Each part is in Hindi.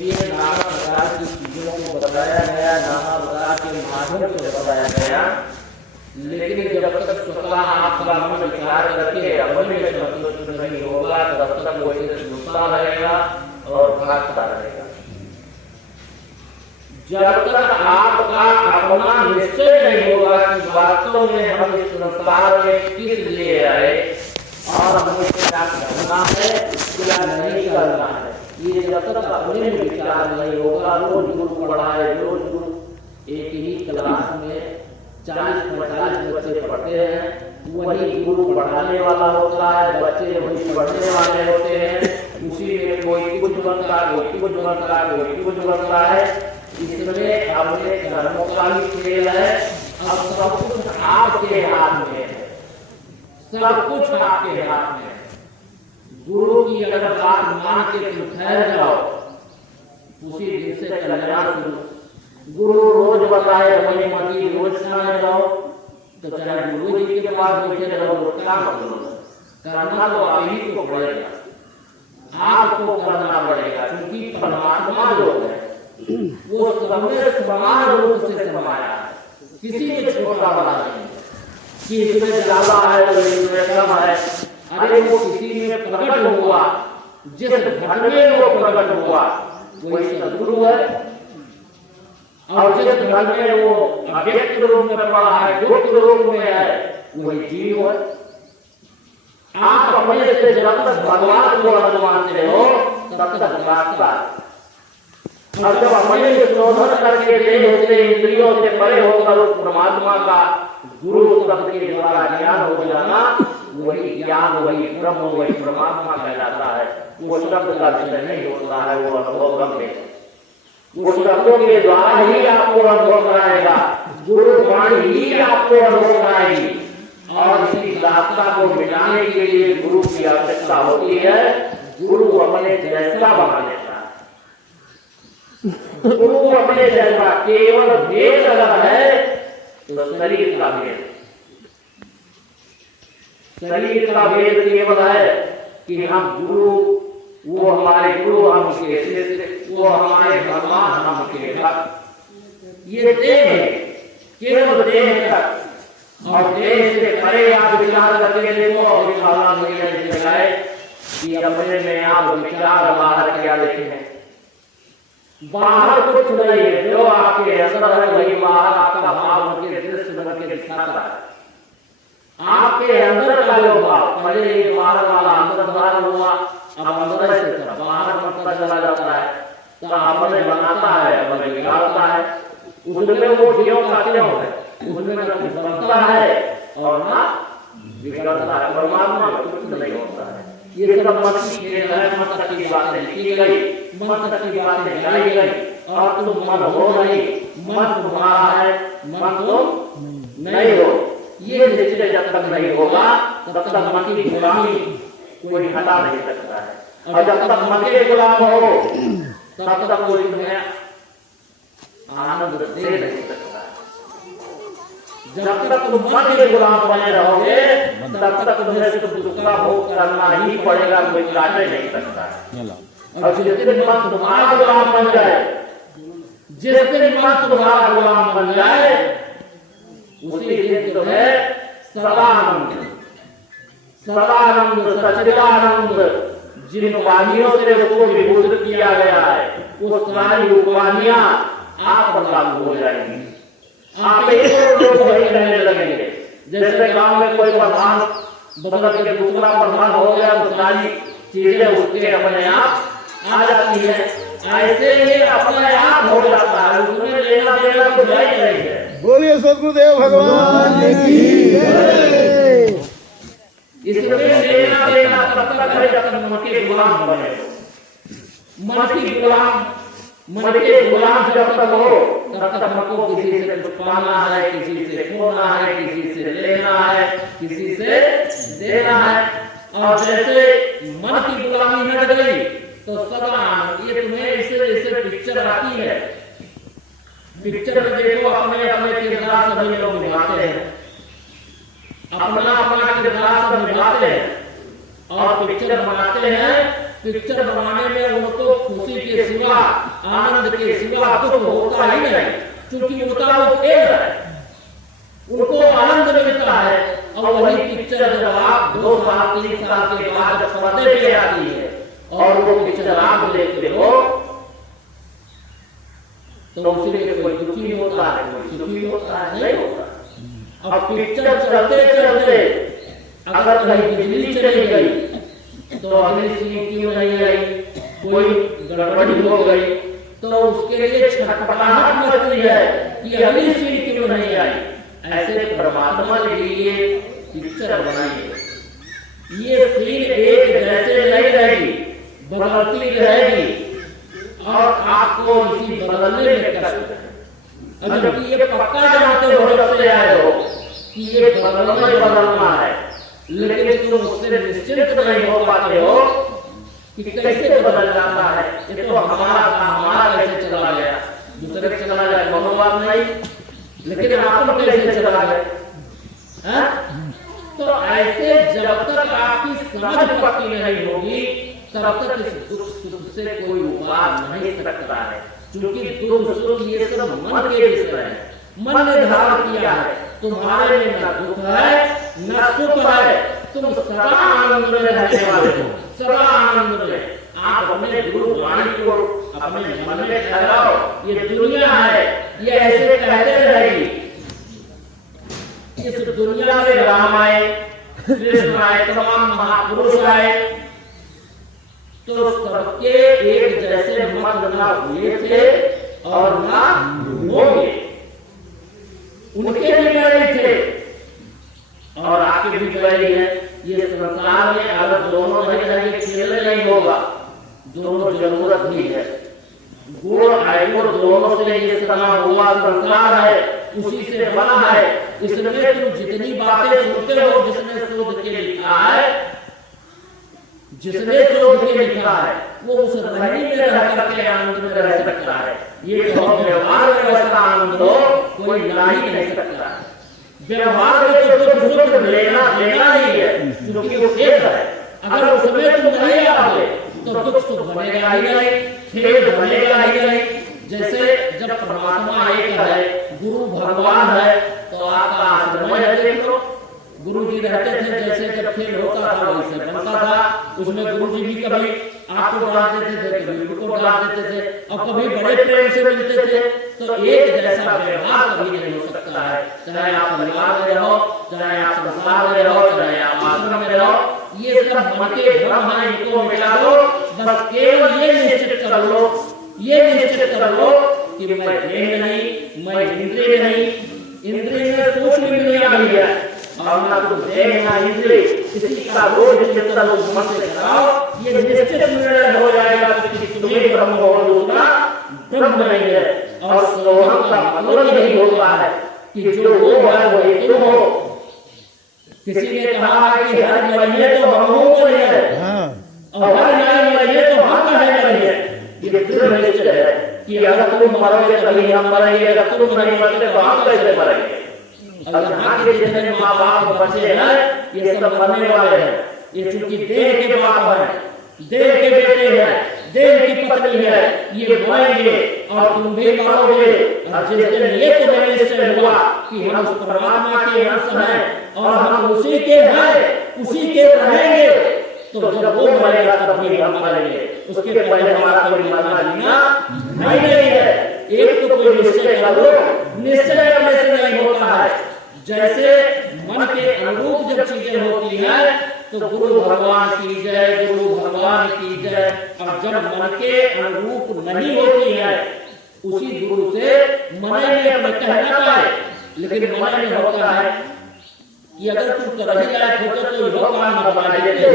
देखिए नाना प्रकार की चीजों को बताया गया, नाना प्रकार के माध्यम से बताया गया, लेकिन जब तक स्वतः आपका मन विचार करके अपने में संतुष्ट नहीं होगा तब तक वो इसे सुनता रहेगा और भागता रहेगा। जब तक आपका अपना निश्चय नहीं होगा कि वास्तव में हम इस संसार में किस लिए आए और हमें क्या करना है क्या नहीं करना है, ये जब तक अपने में विचार नहीं होगा, रोज गुरु पढ़ाए, रोज गुरु एक ही क्लास में 40-45 बच्चे पढ़ते हैं, वही गुरु पढ़ाने वाला होता है, बच्चे वही पढ़ने वाले होते हैं, उसी में कोई कुछ बनता है, कोई कुछ बनता है, कोई कुछ बनता है। इसमें अपने कर्मों का भी खेल है। अब सब कुछ आपके हाथ में है, सब कुछ आपके हाथ में है। गुरु की अगर बात मान के तुम ठहर जाओ, उसी दिन से कल्याण शुरू। गुरु रोज बताए वही मर्जी रोज सुनाए जाओ, तो चाहे गुरु जी के पास बैठे रहो, क्या मतलब करना तो आप ही को पड़ेगा, आपको करना पड़ेगा, क्योंकि परमात्मा जो है वो सबसे समान रूप से समाया है, किसी में छोटा बड़ा नहीं कि इसमें ज्यादा है तो इसमें कम है। अरे वो किसी में प्रकट हुआ, जिस घट में वो प्रकट हुआ वही सदगुरु है, और जिस घट में वो अव्यक्त रूप में पड़ा है, गुप्त रूप में है, वही जीव है। आप अपने से जब तक भगवान को अलग मानते हो तब तक रास्ता, और जब अपने से शोधन करके देह से इंद्रियों से परे होकर उस परमात्मा का गुरु शब्द के द्वारा ज्ञान हो जाना, वही ज्ञान, वही ब्रह्म, वही परमात्मा कहलाता है। वो शब्द का विषय नहीं होता है, वो अनुभव ब्रह्म है। वो शब्दों के द्वारा ही आपको अनुभव कराएगा, गुरु वाणी ही आपको अनुभव कराएगी, और इसी रास्ता को मिटाने के लिए गुरु की आवश्यकता होती है। गुरु अपने जैसा बना देता है, गुरु अपने जैसा, केवल भेद अलग है तो शरीर का भेद, शरीर का भेद केवल है कि हम गुरु, वो हमारे गुरु, हम उनके शिष्य, वो हमारे भगवान, हम उनके भक्त। ये देह है, केवल देह तक, और देह से परे आप विचार करके देखो, और कि अपने में आप विचार बाहर क्या देखें, बाहर कुछ नहीं है, जो आपके अंदर है वही बाहर आपका भाव उनके दृश्य बन के दिखाता है। आपके अंदर का जो भाव, पहले ये बाहर वाला अंदर बाहर हुआ, अब अंदर से बाहर बनता चला जाता है, तो अपने बनाता है, अपने बिगाड़ता है। उसमें वो ज्यों का त्यों है, उसमें न कुछ बनता है और ना बिगड़ता है। परमात्मा में कुछ नहीं होता है। ये सब मन की खेल है, मन तक की बातें लिखी गई, मन तक की बातें गाई गई, और तुम मन हो नहीं, मन तुम्हारा है, मन तुम नहीं हो। ये निश्चय जब तक नहीं होगा तब तक मन की गुलामी कोई हटा नहीं सकता है, और जब तक मन के गुलाम हो तब तक कोई तुम्हें आनंद दे नहीं सकता। जब तक तुम मन के गुलाम बने रहोगे तब तक तुम्हें सिर्फ दुख का भोग करना ही पड़ेगा, कोई काटे नहीं सकता। और जिस दिन मन तुम्हारा गुलाम बन जाए, जिस दिन मन तुम्हारा गुलाम बन जाए, उसी दिन तुम्हें सदानंद, सदानंद, सच्चिदानंद, जिन उपाधियों से उसको विभूषित किया गया है, वो सारी उपाधियां आप पर लागू हो जाएंगी। आप एक लोग वही रहने लगेंगे। जैसे गांव में कोई प्रधान बदल के दूसरा प्रधान हो गया तो सारी चीजें उसके अपने आप आ जाती है, ऐसे ही अपने आप हो जाता है, उसमें लेना देना कुछ नहीं है। बोलिए सदगुरुदेव भगवान की जय। इसमें लेना देना तब तक है जब तक मन के गुलाम बने, मन के गुलाम, मन के गुलाम जब तक हो तब तक हमको किसी से पाना है, किसी से खोना है, किसी से लेना है, किसी से देना है। और जैसे मन की गुलामी हट गई तो सदा ये तुम्हें इसे पिक्चर आती है, पिक्चर में देखो अपने अपने किरदार सभी लोग निभाते हैं, अपना अपना किरदार सब निभाते हैं और पिक्चर बनाते हैं। पिक्चर बनाने में उनको खुशी के सिवा, आनंद के सिवा दुख होता ही नहीं, क्योंकि उनका वो खेल है, उनको आनंद मिलता है। और वही पिक्चर जब आप 2 साल 3 साल के बाद पर्दे पे आती है और वो पिक्चर आप देखते हो तो उसमें कोई दुखी होता है, कोई सुखी होता है, नहीं होता। अब पिक्चर चलते चलते अगर कहीं बिजली चली गई तो अगली सीन क्यों नहीं आई, कोई गड़बड़ी हो गई तो उसके लिए छटपटाहट मचती है कि अगली सीन क्यों नहीं आई। ऐसे परमात्मा के लिए पिक्चर बनाइए, ये सीन एक जैसे नहीं रहेगी, बदलती रहेगी और आपको इसी बदलने में कष्ट है। अगर ये पक्का जानते हो जब से आए हो कि ये बदलना है, लेकिन तुम उससे निश्चिंत नहीं हो पाते हो कि कैसे बदल जाता है। ये तो हमारा कैसे चला गया, दूसरे चला गया कोनो बात नहीं, लेकिन आप कैसे चला गए। तो ऐसे जब तक आपकी समझ पक्की नहीं होगी तब तक इस दुख सुख से कोई उबार नहीं सकता है, क्योंकि दुख सुख ये सब मन के विषय है। मन ने धारण किया है, तुम्हारे में न दुख है न सुख है, तुम सदा आनंद में रहने वाले हो, सदा आनंद में। आप अपने गुरु वाणी को अपने मन में ठहराओ, ये दुनिया है, ये ऐसे कहते रहेगी। इस दुनिया में राम आए, कृष्ण आए, तमाम महापुरुष आए, तो सबके एक जैसे मत ना हुए थे और ना होंगे, उनके भी गए थे और आपके भी गए हैं। ये संसार में अगर दोनों नहीं रहेंगे खेल नहीं होगा, दोनों जरूरत भी है। गुण आयु दोनों से ये सना हुआ संसार है, उसी से बना है। इसमें तुम जितनी बातें सुनते हो, जिसने शोध के लिखा है, जिसने शोध के लिखा है, वो उस रहनी में रह करके आनंद में रह सकता है। ये व्यवहार में वैसा आनंद हो कोई ला ही नहीं सकता। व्यवहार में तो दुख सुख लेना देना ही है, क्योंकि वो खेल है। अगर उसमें तुम नहीं आओगे तो दुख सुख बनेगा ही नहीं, खेल बनेगा ही नहीं। जैसे जब परमात्मा एक है, गुरु भगवान है, तो आपका आश्रम है, देख लो गुरु जी रहते थे, जैसे जब खेल होता था वैसे बनता था। उसमें गुरु जी भी कभी आपको डांट देते थे, कभी उनको डांट देते थे, और कभी बड़े प्रेम से मिलते थे। तो एक जैसा व्यवहार कभी नहीं हो सकता है, चाहे आप परिवार में रहो, चाहे आप संसार में रहो, चाहे आप आश्रम में रहो। ये सब मन के भ्रम है, इनको मिटा दो। बस केवल ये निश्चित कर लो, ये निश्चित कर लो कि मैं देह नहीं, मैं इंद्रिय नहीं, इंद्रिय में सूक्ष्म इंद्रियां भी है और ना तुम देह ना इंद्रिय, किसी का रोज चिंतन मन से कराओ। ये निश्चित निर्णय हो जाएगा कि तुम्हें ब्रह्म हो, दूसरा ब्रह्म नहीं है। और सोहम का मतलब यही होता है कि जो वो है वही तुम हो। किसी ने कहा है कि हर महीने तो ब्रह्मों को नहीं है और हर नए महीने तो हम नहीं है। ये दृढ़ निश्चय है कि अगर तुम मरोगे तभी हम मरेंगे, अगर तुम नहीं मरते तो हम कैसे मरेंगे। और यहाँ के जितने माँ बाप बच्चे हैं ये सब मरने वाले हैं। ये चूंकि देह के बाप हैं, देह के बेटे हैं, देह की पत्नी है, ये मरेंगे और तुम भी मरोगे। और जिस दिन ये तुम्हें निश्चय हुआ कि हम उस परमात्मा के अंश हैं और हम उसी के हैं, उसी के रहेंगे, तो जब वो मरेगा तब भी हम मरेंगे। उसके पहले हमारा कोई मरना जीना नहीं है। एक तो कोई निश्चय कर लो, निश्चय करने से नहीं होता है। जैसे मन के अनुरूप जब चीजें होती हैं तो गुरु भगवान की जय, गुरु भगवान की जय। और जब मन के अनुरूप नहीं होती है, उसी गुरु से मन में अपने कहना पाए, लेकिन मन में होता है कि अगर तुम कर ही लायक होते तो यह काम न बना देते,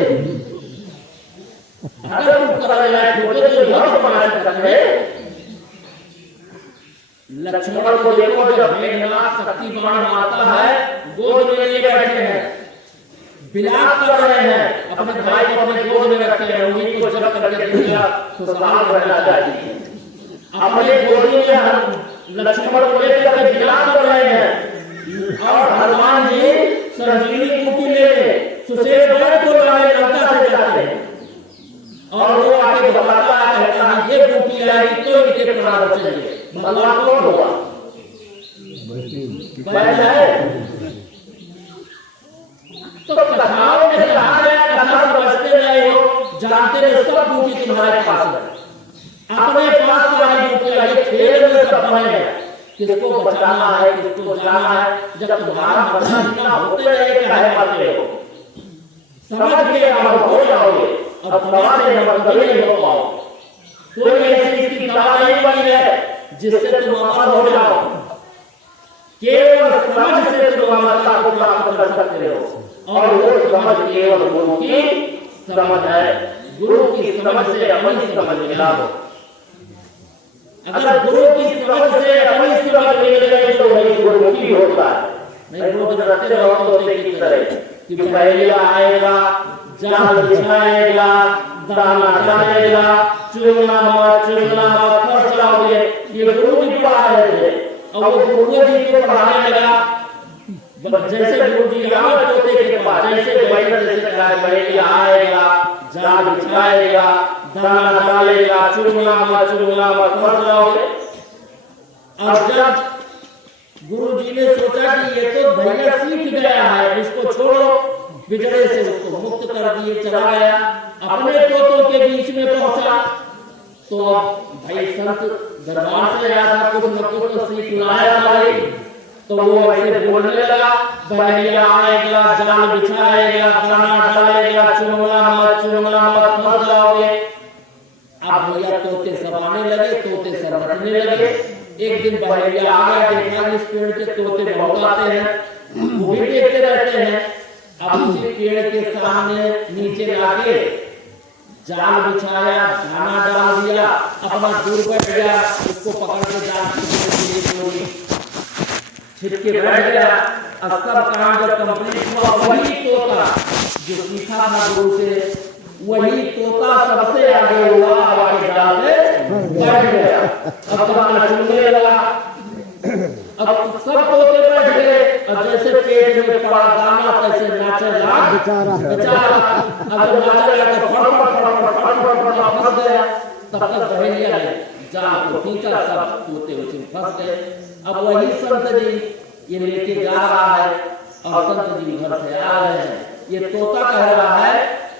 अगर तुम कर लायक होते तो यह बना सकते। लक्ष्मण को देखो, जब मेघनाथ शक्तिमान माता है, गोद में लिए बैठे हैं, विलाप कर रहे हैं, अपने भाई को अपने गोद में रखते हैं, उन्हीं को जब करके दुनिया खुशहाल रहना चाहिए। अपने गोद में लक्ष्मण को लेकर के विलाप कर रहे हैं और हनुमान जी संजीवनी कुटी ले सुशेष को लाने लंका से जाते हैं। और वो आके बताता है, कहता है ये बूटी आएगी तो इनके प्राण बचेंगे। भगवान कौन होगा? बैल है। तो कथाओं में कहा गया, कथा समझते नहीं हो, जानते नहीं, सब बूटी तुम्हारे पास है, अपने पास तुम्हारी बूटी है। खेल में सब बने हैं, किसको बचाना है, किसको जाना है। जब तुम्हारा मरना होते रहे काहे मरते हो, समझ के अमर हो जाओगे। अब दवा से अमर कभी नहीं हो पाओ। कोई ऐसी इसकी दवा नहीं बनी है जिससे तुम अमर हो जाओ। केवल समझ से तुम अमरता को प्राप्त कर सकते हो, और वो समझ केवल गुरु की समझ है। गुरु की समझ से अपनी समझ मिला दो। अगर गुरु की समझ से अपनी समझ मिल गई तो वही गुरुमुखी होता है। नहीं रोज रखते रहो तोते की तरह कि पहलिया आएगा, जाल बिछाएगा, दाना डालेगा, चुनना मत फंस जाओगे। ये गुरु जी पढ़ा रहे थे, और वो गुरु जी को पढ़ाने लगा। जैसे गुरु जी आए तोते के पास, जैसे पहलिया आएगा, जाल बिछाएगा, दाना डालेगा, चुनना मत फंस जाओगे। और जब गुरु जी ने सोचा कि ये तो भैया सीख गया है, इसको छोड़ो, बिगड़े से उसको मुक्त कर दिए, चला गया। अपने तोतों के बीच में पहुंचा तो भाई संत दरबार से आया था, कुछ न कुछ तो सीख लाया भाई। तो वो ऐसे बोलने लगा, भैया आएगा, जाल बिछाएगा, दाना डालेगा, चुनना मत फंस जाओगे। अब भैया तोते सब आने लगे, तोते सब रटने लगे। एक दिन बहेलिया आ गया, देखा इस पेड़ के तोते बहुत आते हैं, वो भी देखते रहते हैं। अब उसी पेड़ के सामने नीचे लाके जाल बिछाया, दाना डाल दिया, अपना दूर बैठ गया, उसको पकड़ के जाल छिटके बैठ गया। अब सब काम जब कंप्लीट हुआ, वही तोता जो सीखा था गुरु से, वही तोता सबसे आगे हुआ, आगे जाल में बैठ गया। अब दाना चुनने लगा। अब सब तोते बैठ गए, अब जैसे पेट में पड़ा दाना तैसे नाचे लगा बेचारा। अब जब नाचे लगा तो फट फंस गया। तब तक बहेलिया ने जाल को खींचा, सब तोते उसी में फंस गए। अब वही संत जी ये लेके जा रहा है, और संत जी घर से आ रहे हैं। ये तोता कह रहा है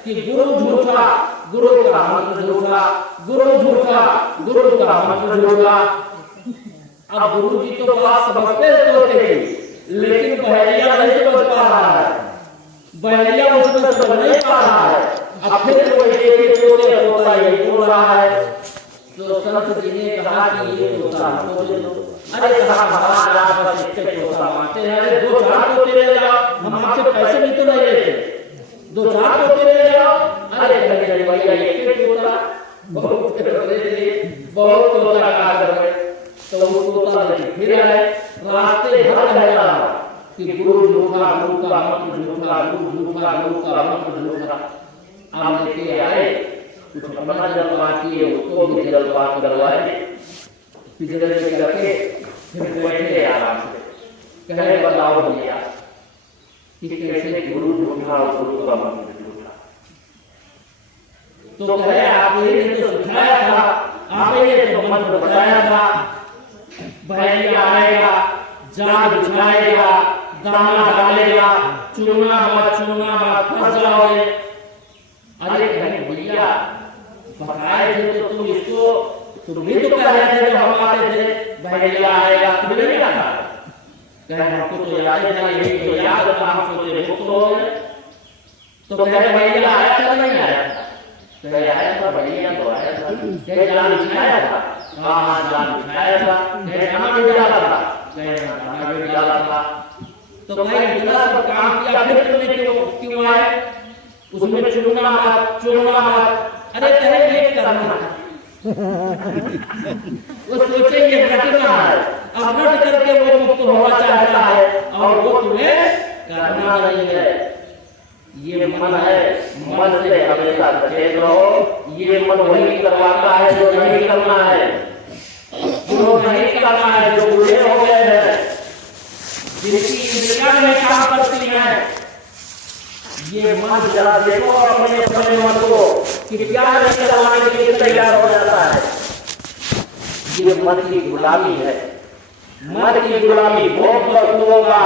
कि गुरु झूठा, गुरु का मंत्र झूठा, गुरु झूठा, गुरु का मंत्र झूठा। अब गुरु जी तो बात समझते तोते की, लेकिन बहेलिया नहीं समझ पा रहा है, बहेलिया उसमें समझ नहीं पा रहा है। अब फिर वो तोता यही बोल रहा है। तो संत जी ने कहा कि ये तोता हमको दे दो। अरे कहा महाराज आप बस इतने तोता मांगते हैं, अरे 2-4 तोते ले जाओ, हम आपसे पैसे भी तो नहीं लेते, 2-4 तोते ले जाओ। अरे कहे भैया एक तोता बहुत तोता का आदर। तो वो तोता लेके फिर आए, रास्ते भर कह रहा कि गुरु झूठा, गुरु का मंत्र झूठा, गुरु झूठा, गुरु का मंत्र झूठा। आप लेके आए, कुछ अपना जलवा किए, उसको भी जलवा करवाए, पिछड़े में करके फिर बैठे आराम से। कहे बताओ भैया कि कैसे गुरु झूठा, गुरु का मंत्र झूठा। तो कहे आपने तो सिखाया था, आपने तो मंत्र बताया था, बहेलिया आएगा, जाल बिछाएगा, दाना डालेगा, चुनना मत फंस जाओगे। अरे भैया बताए थे तो तुम इसको, तुम भी तो कह रहे थे जब हम आते थे बहेलिया आएगा, तुम्हें नहीं आता? कहे हमको तो याद था, यही तो याद था, हम सोचे मुक्त हो गए। तो कहे बहेलिया आया था नहीं आया था? कहे आया था, बहेलिया तो आया था। कहे जाल बिछाया था? हाँ जाल बिछाया था। कहे दाना भी डाला था? कहे दाना भी डाला था। तो कहे इतना सब काम किया, फिर तुमने क्यों आए? उसमें चुनना मत। अरे कहे ये करना, वो सोचे ये रटना है, अब रट करके वो मुक्त होना चाहता है, और वो तुम्हें करना नहीं है। ये मन है, मन से हमेशा सचेत रहो। ये मन वही करवाता है जो नहीं करना है, जो नहीं करना है, जो बूढ़े हो गए हैं, जिनकी इंद्रियां में काम करती हैं, ये मन जरा देखो अपने अपने मन को कि क्या निकलवाने के लिए तैयार हो जाता है। ये मन की गुलामी है, मन की गुलामी भोग वस्तुओं का,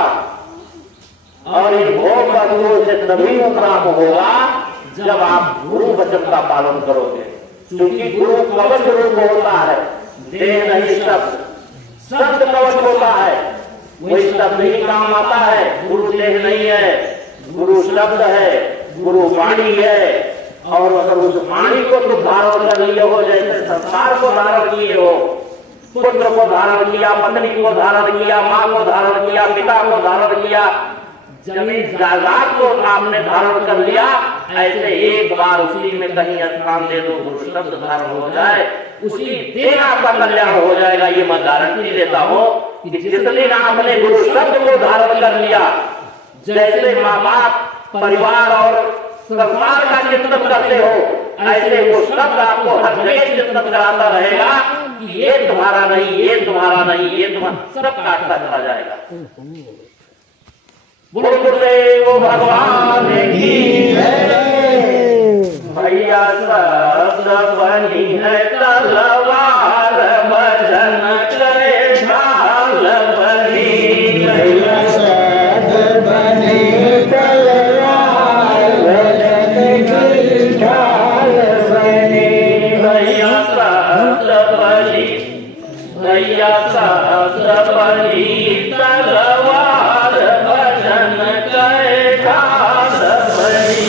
और इन भोग वस्तुओं से तभी उपराम होगा जब आप गुरु वचन का पालन करोगे। क्योंकि गुरु कवच रूप होता है, देह नहीं शब्द, शब्द कवच होता है, वही शब्द ही काम आता है। गुरु देह नहीं है, गुरु शब्द है, गुरु वाणी है। और अगर उस वाणी को तुम धारण कर लिए हो, जैसे संसार को धारण किए हो, पुत्र को धारण किया, पत्नी को धारण किया, माँ को धारण किया, पिता को धारण किया, जमीन जायदाद को आपने धारण कर लिया, ऐसे एक बार उसी में कहीं स्थान दे दो, गुरु शब्द धारण हो जाए, उसी दिन आपका कल्याण हो जाएगा। ये मैं गारंटी देता हूँ कि जिस दिन आपने गुरु शब्द को धारण कर लिया, जैसे माँ बाप, परिवार और संसार का चिंतन करते हो, ऐसे वो शब्द आपको हर जगह चिंतन कराता रहेगा कि ये तुम्हारा नहीं, ये तुम्हारा नहीं, ये तुम्हारा, सब काटता चला जाएगा। गुरुदेव भगवान की भैया शब्द बनी है तलवार, भजन करे ढाल बनी। भैया शब्द बनी तलवार, भजन करे ढाल बनी। भैया शब्द बनी, भैया शब्द बनी तलवार, भजन करे ढाल बनी।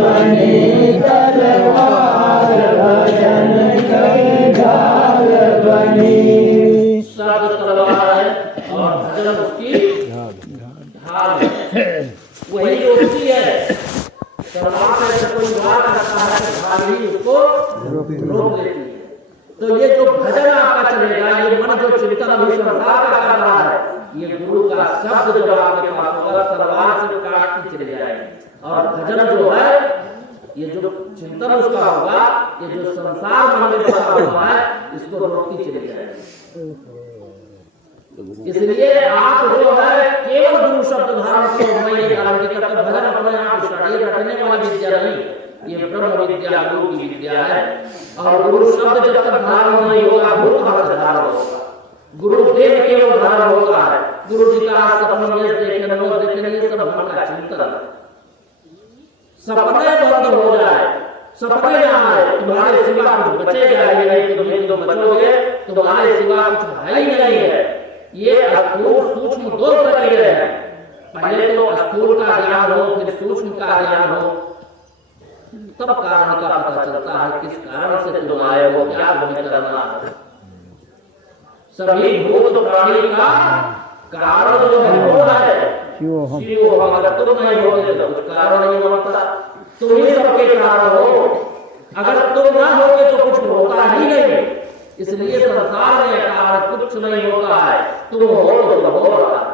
बनी तलवार, भजन करे ढाल बनी। शब्द तलवार है और भजन उसकी ढाल है। वही रोकती है। तलवार से कोई वार करता है तो ढाल ही उसको रोक लेती है। तो ये जो भजन आपका चलेगा, ये मन जो चिंतन अभी संसार का कर रहा है, ये गुरु का शब्द जो आपके पास होगा, तलवार से काटती चली जाएगी। और भजन जो है, ये जो चिंतन उसका होगा, ये जो संसार मन में बसा हुआ है, इसको रोकती चली जाएगी। इसलिए आप जो है केवल गुरु शब्द धारण करो। मैं ये गारंटी करता हूं, भजन अपने आप स्टार्ट, ये रटने वाली विद्या नहीं, ये ब्रह्म विद्या गुरु की विद्या है। और गुरु शब्द जब तक धारण नहीं होगा, गुरु कहाँ से धारण होगा? गुरु देह केवल धारण होता है। गुरु जी का सपन में देखे, नमोज देखे, ये सब मन का चिंतन। सपने बंद हो जाए, सपने ना आए, तुम्हारे सिवा कुछ बचेगा ही नहीं। तुम बचोगे, तुम्हारे सिवा कुछ है ही नहीं है। ये स्थूल सूक्ष्म दो शरीर है। पहले तो स्थूल का ज्ञान हो, फिर सूक्ष्म का ज्ञान हो, तब कारण का पता चलता है किस कारण से तुम आए हो, क्या तुम्हें करना है। सभी भूत प्राणी का कारण जो है वो है शिव। अगर तुम नहीं होगे तो कुछ कारण नहीं बनता। तुम ही सबके कारण हो। अगर तुम ना होगे तो कुछ होता ही नहीं। इसलिए संसार में कारण कुछ नहीं होता है। तुम हो तो हो रहा है,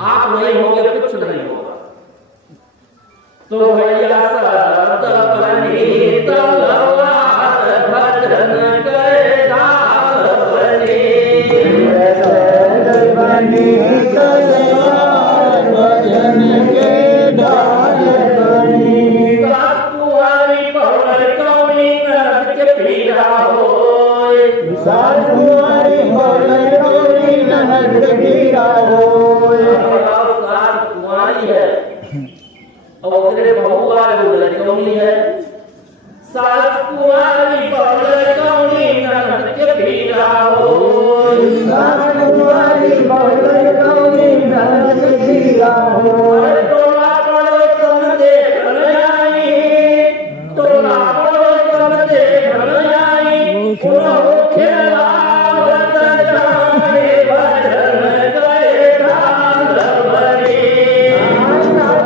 आप नहीं होगे कुछ नहीं होगा। तो भैया शब्द बनी तलवार, भजन करे ढाल बनी। शब्द बनी तलवार, भजन के ढाल बनी। सातुआरी पवन कौनी नरक के पीरा होय, सातुआरी पवन कौनी नरक के पीरा होय। सातुआरी है और तेरे बहुआ लड़कौनी है। सास कुआरी बहु लड़कौनी नरक के पीरा होय, सास कुआरी बहु लड़कौनी नरक के पीरा होय। तोला पड़ो सन देखल जाई, तोला पड़ो सन देखल जाई, उनो खेला वतन जाए, भजन करे ढाल बनी। भजन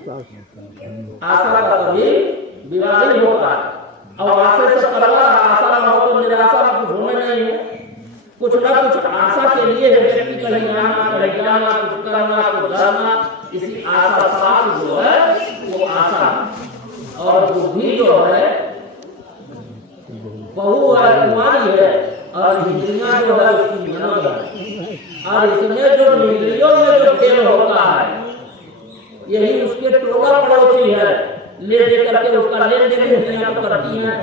आशा का कभी विवाह नहीं होता। अब आशा से परवाह, आशा ना हो तो निराशा में कुछ होना नहीं है। कुछ ना कुछ आशा के लिए व्यक्ति कहीं आना, कहीं जाना, कुछ करना, कुछ करना, इसी आशा साथ जो है वो आशा। और बुद्धि जो है बहु है, कुमारी है, और इंद्रियां जो है उसकी ननद है। और इसमें जो इंद्रियों में जो खेल होता है, यही उसके टोला पड़ोसी है, ले दे करके उसका लेन देन इंद्रियां तो करती हैं।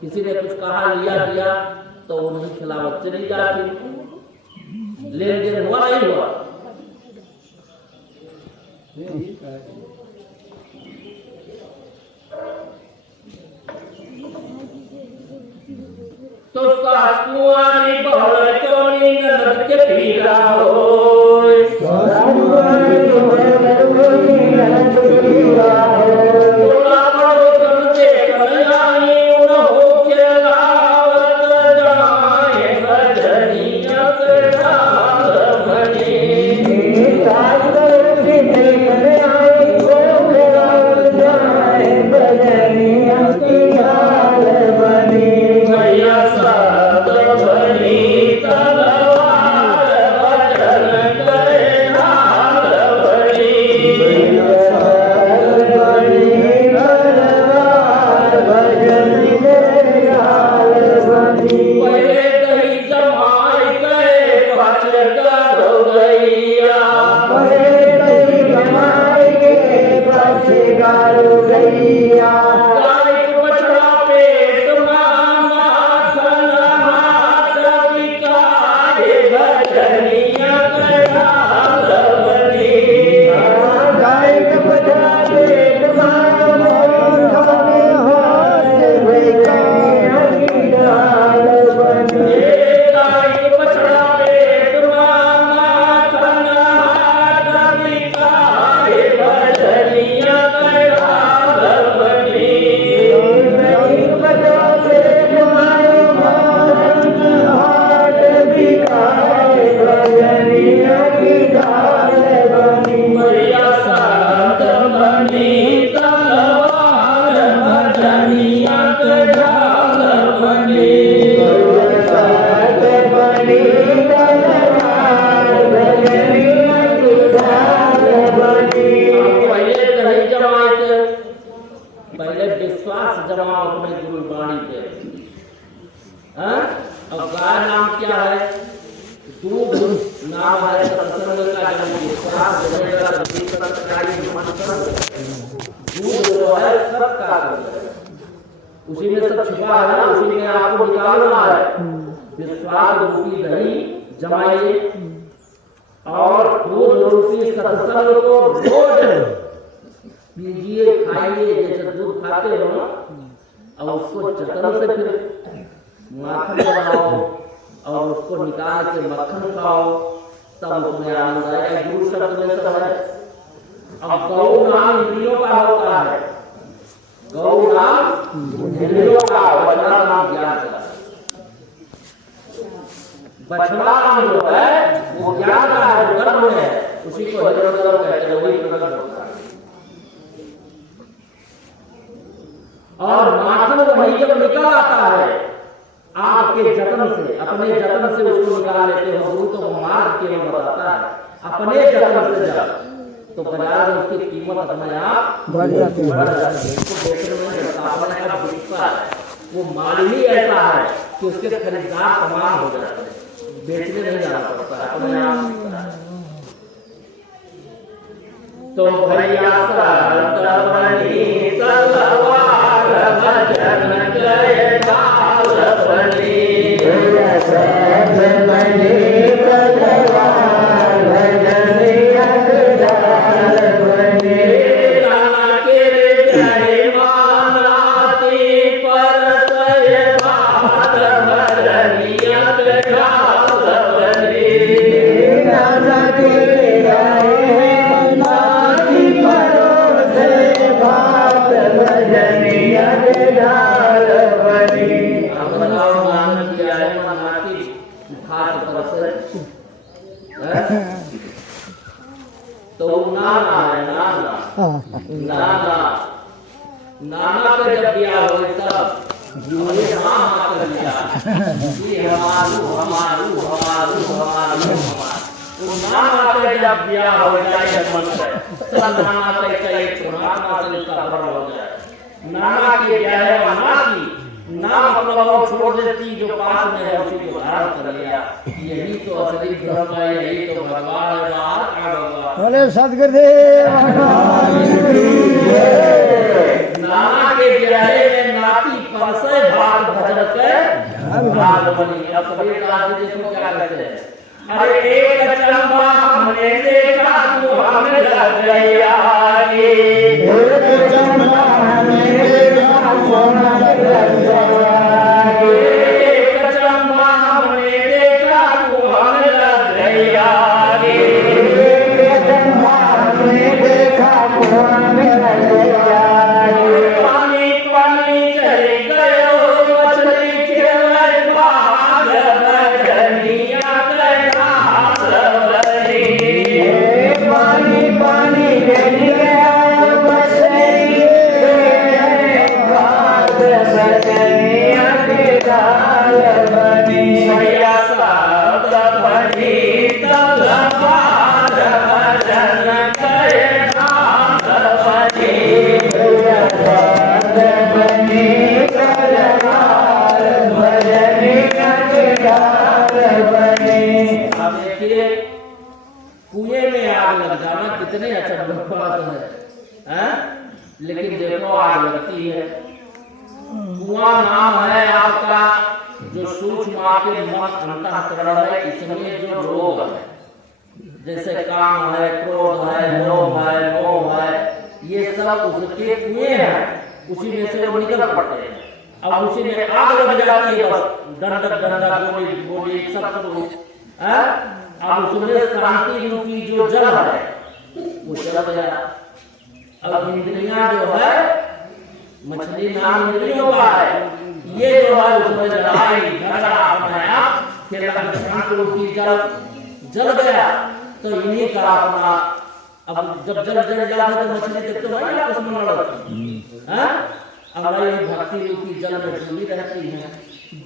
किसी ने कुछ कहा, लिया दिया तो वो नहीं खिलावत चली जाती, लेन देन हुआ नहीं हुआ। तो सासुआनी बहर चोनी ननद के पीरा होय, सासुआनी बहर चोनी ननद के पीरा होय। तोला पड़ोसन के कन्याई उन होके लावत जाए, भजनिया के डाल बने। सासुआनी के कन्याई होके लावत जाए, भजनिया के डाल बने। भैया साथ बनी तलवार, भजन करे ढाल बनी। भैया साथ बनी तलवार, भजन करे ढाल बनी। पहले कहीं जमाई गए, पाछे गाड़ो गैया। पहले कहीं जमाई गए, पाछे गाड़ो गैया। गाय को बछड़ा पेट मामा, धन हाथ बिकाए, भजनिया के डाल बनी। गाय को बछड़ा पेट मामा, धन हाथ बिकाए, डाल बनी। गाय को बछड़ा पेट मामा, धन हाथ बिकाए, भजनिया के डाल बनी। भैया साथ बनी तलवार, भजनिया के डाल बनी। साथ बनी तलवार, भजनिया के डाल बनी। पहले नहीं जमाते, पहले विश्वास जमाओ अपने गुरुवाणी पे। अब गाय नाम क्या है? दूध नाम है सत्संग का, जब विश्वास जमेगा तो दूध जो है सबका उसी में सब छिपा है ना, उसी में आपको निकालना है। विश्वास रूपी दही जमाइए और दूध रूपी सत्संग को रोज पीजिए, खाइए, जैसे दूध खाते हो ना। और उसको जतन से फिर माखन बनाओ और उसको निकाल के मक्खन खाओ, तब उसमें आनंद आएगा। गुरु शब्द में सब है। अब गौ नाम इंद्रियों का होता है, गौ नाम इंद्रियों का, बछड़ा नाम ज्ञान का। बछड़ा नाम जो है वो ज्ञान का है, जो कर्म है, उसी को हरिद्र कहते हैं, वही प्रकट होता है। और माखन वही जब निकल आता है आपके जतन से, अपने जतन से उसको निकाल लेते हो। गुरु तो मार्ग केवल बताता है, अपने जतन से जब तो बाजार में उसकी कीमत अपने आप बढ़ जाती है। उसको बेचने में अपने आप बिकता है। वो माल ही ऐसा है कि उसके खरीदार तमाम हो जाते हैं, बेचने नहीं जाना पड़ता है, अपने आप बिकता है। तो भैया साथ बनी तलवार, भजन करे ढाल बनी। भैया साथ बनी तलवार, भजनिया के ढाल बनी। राना के जय मानाती पर सय भात, भजनिया के ढाल बनी। राना के जय मानाती पर सय भात, भजनिया ये नाम मात्र लिया ये हमारू वो नाम मात्र जब दिया हो जाए मन से सब नाम मात्र का एक परमात्मा से उसका भर हो जाए नाना के क्या है ना की नाम मतलब छोड़ देती जो पास में है उसी को धारण कर लिया यही तो असली ब्रह्म है यही तो भगवान है बाहर का भगवान बोले सदगुरुदेव भगवान की जय। नाना के जाए में नाती परसे भाग भजन के भाग बनी अब कबीर दास जी को क्या कहते हैं अरे एक चंबा हमने देखा तू हमें लग गया एक चंबा हमने देखा तू हमें लग गया एक चंबा हमने देखा तू हमें लग गया एक चंबा हमने देखा तू हमें लग गया पानी पानी चले गयो मछली खेले भाग भजनिया करा सबरी पानी पानी चली गया मछली भाग भजनिया के दाल बनी मैया सब बनी तलवार भजन करे नाम बनी अब देखिए कुएं में आग लग जाना कितने अच्छा बात है हैं? लेकिन देखो आग लगती है कुआं नाम है आपका जो सूक्ष्म आपके मन अंतःकरण है इसमें जो रोग है जैसे काम है क्रोध है लोभ है मोह है ये सब उसके कुएं हैं उसी में से वो निकल पड़ते हैं अब उसी में आग लग जाती है बस डंडा गोली गोली सब हैं? अब उसमें शांति रूपी जो जल है वो चल गया अब इंद्रियां जो है मछली नाम इंद्रियों का है ये जो है उसमें लड़ाई झगड़ा अपना फिर शांति रूपी जल गया तो इन्हीं का अपना अब जब जल जाता है तो मछली तक तो वही आपस में लड़ती हैं अब ये भक्ति रूपी जल में जुड़ी रहती है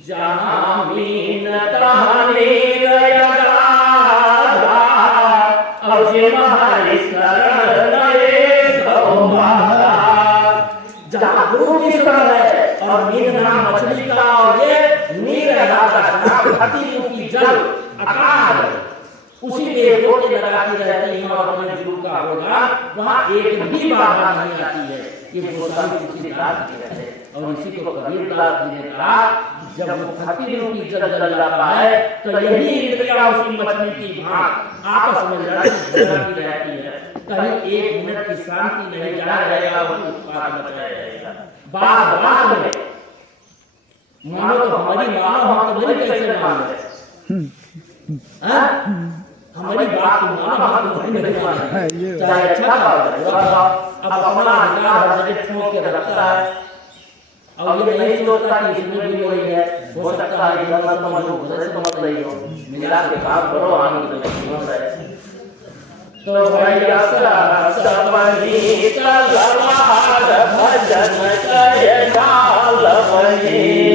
जहाँ मीन तहानी गया अब जे हमारी शरण लगे गौमाता जहाँ गुरु की शरण है और नीर नाम मछली का और ये नीर राजा भक्ति रूपी जल अकाल उसी में रोटी लगाती रहती है और अपने गुरु का होगा वहाँ एक भी बाधा नहीं आती है ये गोसाई तुलसीदास जी कहते हैं और इसी को कबीरदास जी ने कहा जब वो भक्ति रूपी जल जल जाता है तो यही इंद्रियां उसी मछली की भांत आपस में लड़ती रहती है कहीं एक मिनट की शांति नहीं जाना रहेगा वो उत्पाद मचाया जाएगा बात बात में मानो तो हमारी मानो हम तुम्हारी कैसे मान रहे हमारी बात को मानो हम तुम्हारी नहीं मान रहे चाहे अच्छा का अब अपना अधिकार हर जगह ठोक के रखता है और ये नहीं सोचता कि इसमें भी वही है हो सकता है कि मैं समझ लो मुझे समझ रही हो मिला के काम करो आगे तो है तो भाई असरा सबनी तलवार भजन करे डाल बनी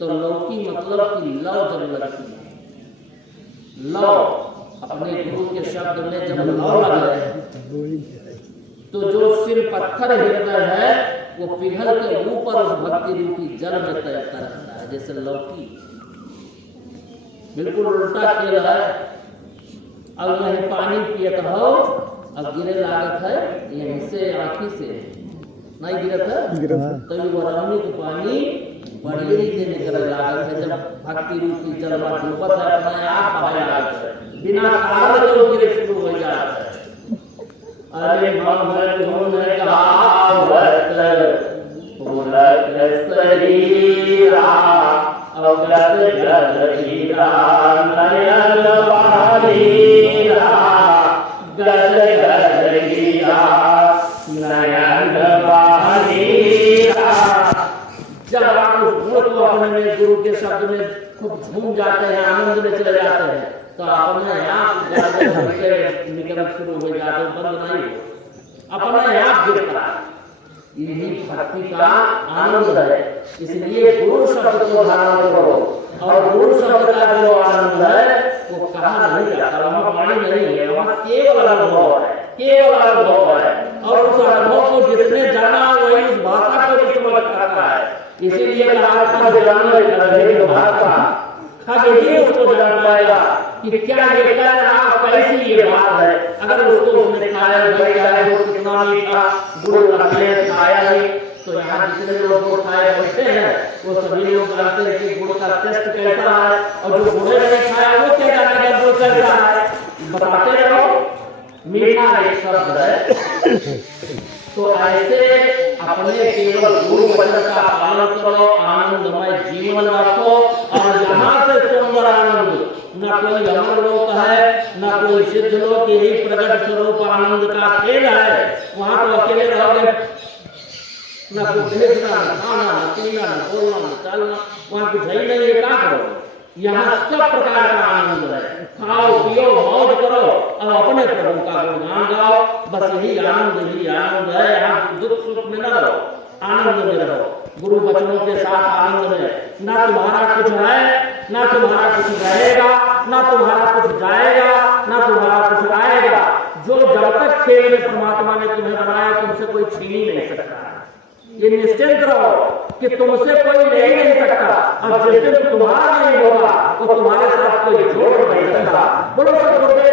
तो लौकी मतलब कि लव जब लगती है लव अपने गुरु के शब्द में जब लव लगे तो जो सिर पत्थर हृदय है वो पिघल के ऊपर उस भक्ति रूपी जल में तैरता रहता है जैसे लौकी बिल्कुल उल्टा खेल है। अब यही पानी पियत हो, अब गिरे लागत है यहीं से आँखी से नहीं गिरत है, तो ये वरानी के पानी बढ़िया से निकल लागत है। जब भक्ति रूपी जल में डूबत है अपने आप बहाय लागत है, बिना कारण के गिरे शुरू हो जाता है। अरे मन धुन गावत पुलक शरीरा, अवगत गगहीरा नयन बारीरा, गगहीरा नयन बारीरा। जब आप उस गुण को अपने में गुरु के शब्द में खूब झूम जाते हैं, आनंद में चले जाते हैं, तो अपने आप निकल शुरू हो जाते, बंद नहीं अपने आप गिरता। यही भक्ति का आनंद है। इसलिए गुरु शब्द को धारण करो, और गुरु शब्द का जो आनंद है वो कहा नहीं जाता, वहाँ वाणी नहीं है, वहाँ केवल अनुभव है, केवल अनुभव है। और उस अनुभव को जिसने जाना वही उस भाषा को भी समझ सकता है। इसीलिए भाषा ही उसको जान पाएगा कि क्या ये कह रहा, कैसी ये बात है। अगर उसको उसने खाया नहीं खाया, वो कितना मीठा गुड़ खाया नहीं, तो यहाँ जितने लोग गुड़ खाए बैठे हैं वो सभी लोग जानते हैं कि गुड़ का टेस्ट कैसा है, और जो गुड़ नहीं खाया वो क्या जानेगा गुड़ कैसा है। बताते रहो, मीठा एक शब्द है। तो ऐसे अपने केवल गुरु वचन का पालन करो, आनंदमय जीवन रखो, और यहाँ से सुंदर आनंद न कोई अमर लोक है, न कोई सिद्ध लोक, यही प्रगट स्वरूप आनंद का खेल है। वहाँ तो अकेले रहोगे, न कुछ देखना, न खाना, न पीना, न बोलना, न चलना, वहाँ कुछ है नहीं, ये क्या करो। यहाँ सब प्रकार का आनंद है, खाओ पियो मौज करो और अपने प्रभु का गुणगान गाओ। बस यही आनंद है। यहाँ दुख सुख में न रहो, आनंद में रहो, गुरु वचनों के साथ आनंद में। ना तुम्हारा कुछ है, ना तुम्हारा कुछ रहेगा, ना तुम्हारा कुछ जाएगा, ना तुम्हारा कुछ आएगा। जो जब तक खेल में परमात्मा ने तुम्हें बनाया, तुमसे कोई छीन ही नहीं सकता। ये निश्चिंत रहो कि तुमसे कोई ले ही नहीं सकता, और जिस दिन तुम्हारा नहीं होगा तो तुम्हारे साथ कोई जोड़ नहीं सकता। बोलो सतगुरुदेव।